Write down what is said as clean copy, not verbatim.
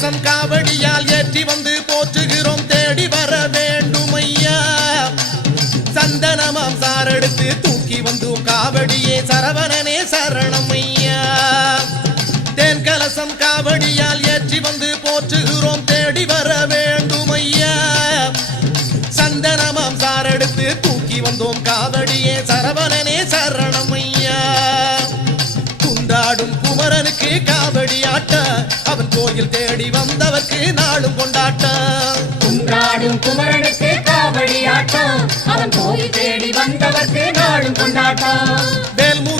கலசம் காவடியால் ஏற்றி வந்து போற்றுகிறோம் தேடி வர வேண்டும் ஐயா சந்தனமாம் சாரெடுத்து தூக்கி வந்தோம் காவடியே சரவணனே சரணம் ஐயா தேன் கலசம் காவடியால் ஏற்றி வந்து போற்றுகிறோம் தேடி வர வேண்டும் ஐயா சந்தனமாம் சாரெடுத்து தூக்கி வந்தோம் காவடியே சரவணனே சரணம் ஐயா குண்டாடும் குமரனுக்கு காவடி ஆட்ட அவன் கோயில் தேடி வந்தவர்க்கு நாளும் கொண்டாட்ட குன்றாடும் குமரனுக்கு காவடி ஆட்டம் அவன் கோயில் தேடி வந்தவர்க்கு நாளும் கொண்டாட்டம் வேல்மு